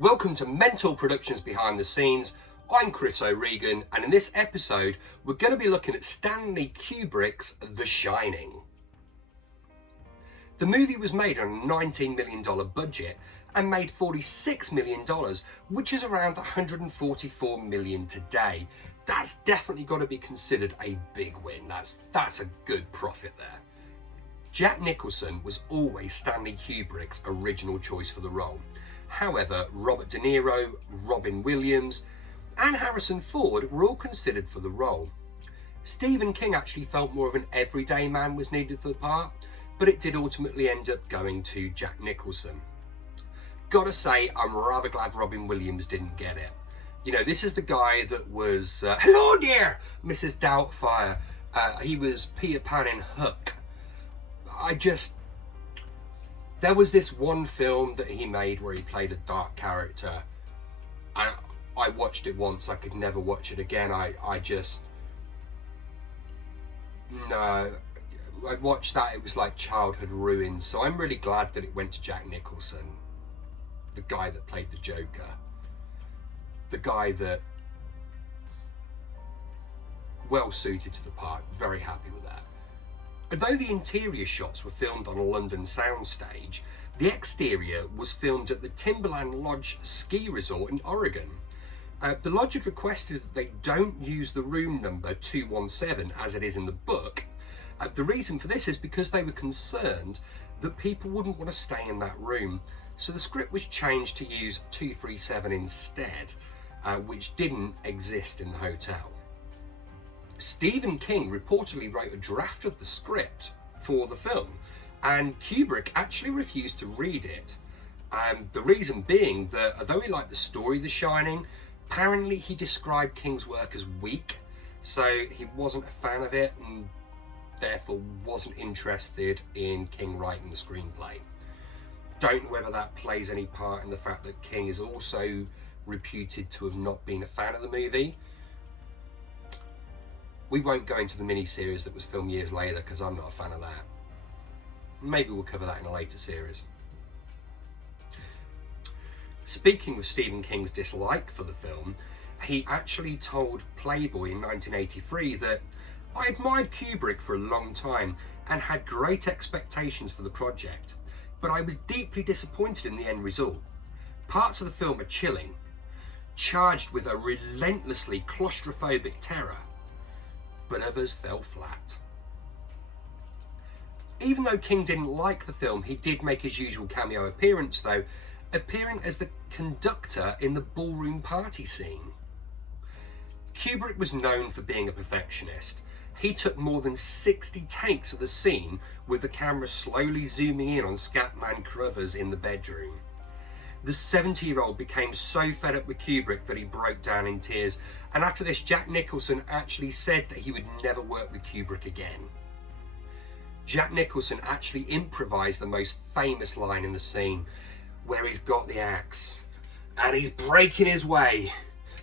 Welcome to Mental Productions Behind the Scenes. I'm Chris O'Regan, and in this episode, we're going to be looking at Stanley Kubrick's The Shining. The movie was made on a $19 million budget and made $46 million, which is around $144 million today. That's definitely got to be considered a big win. That's a good profit there. Jack Nicholson was always Stanley Kubrick's original choice for the role. However, Robert De Niro, Robin Williams, and Harrison Ford were all considered for the role. Stephen King actually felt more of an everyday man was needed for the part, but it did ultimately end up going to Jack Nicholson. Gotta say, I'm rather glad Robin Williams didn't get it. You know, this is the guy that was, hello dear, Mrs. Doubtfire. He was Peter Pan in Hook. There was this one film that he made where he played a dark character. I watched it once, I could never watch it again. I watched that, it was like childhood ruins. So I'm really glad that it went to Jack Nicholson, the guy that played the Joker. The guy that, well suited to the part, very happy with that. Although the interior shots were filmed on a London soundstage, the exterior was filmed at the Timberland Lodge ski resort in Oregon. The lodge had requested that they don't use the room number 217 as it is in the book. The reason for this is because they were concerned that people wouldn't want to stay in that room. So the script was changed to use 237 instead, which didn't exist in the hotel. Stephen King reportedly wrote a draft of the script for the film, and Kubrick actually refused to read it. The reason being that although he liked the story of The Shining, apparently he described King's work as weak, so he wasn't a fan of it and therefore wasn't interested in King writing the screenplay. Don't know whether that plays any part in the fact that King is also reputed to have not been a fan of the movie. We won't go into the mini-series that was filmed years later because I'm not a fan of that. Maybe we'll cover that in a later series. Speaking of Stephen King's dislike for the film, he actually told Playboy in 1983 that I admired Kubrick for a long time and had great expectations for the project, but I was deeply disappointed in the end result. Parts of the film are chilling, charged with a relentlessly claustrophobic terror, but others fell flat. Even though King didn't like the film, he did make his usual cameo appearance though, appearing as the conductor in the ballroom party scene. Kubrick was known for being a perfectionist. He took more than 60 takes of the scene with the camera slowly zooming in on Scatman Crothers in the bedroom. The 70-year-old became so fed up with Kubrick that he broke down in tears, and after this Jack Nicholson actually said that he would never work with Kubrick again. Jack Nicholson actually improvised the most famous line in the scene, where he's got the axe and he's breaking his way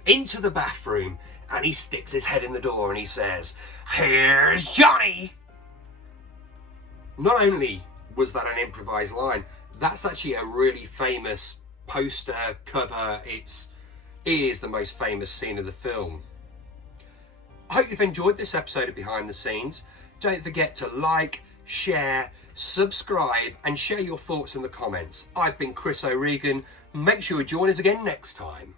into the bathroom and he sticks his head in the door and he says, "Here's Johnny!" Not only was that an improvised line, that's actually a really famous poster, cover. It is the most famous scene of the film. I hope you've enjoyed this episode of Behind the Scenes. Don't forget to like, share, subscribe, and share your thoughts in the comments. I've been Chris O'Regan. Make sure you join us again next time.